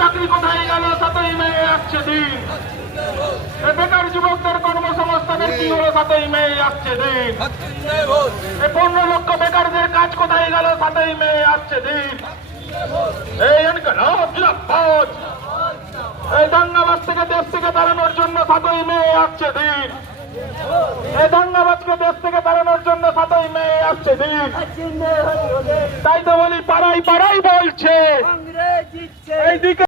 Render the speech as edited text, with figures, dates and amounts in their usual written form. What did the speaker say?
চাকরি কোথায় গেল? 7ই মে আসছে দিন। বেকার যুবকদের কর্মসংস্থানের কি হলো? 7ই মে আসছে দিন। 15 লক্ষ বেকারদের কাজ কোথায় গেল? 7ই মে আসছে দিন। এই ইনকিলাব জিন্দাবাদ। এই দাঙ্গাবাজ থেকে দেশ থেকে তাড়ানোর জন্য 7ই মে আসছে দিন। এই দাঙ্গাবাজকে দেশ থেকে তাড়ানোর জন্য 7ই মে আসছে দিন। তাই তো বলি পাড়াই পাড়াই বলছে এইদিকে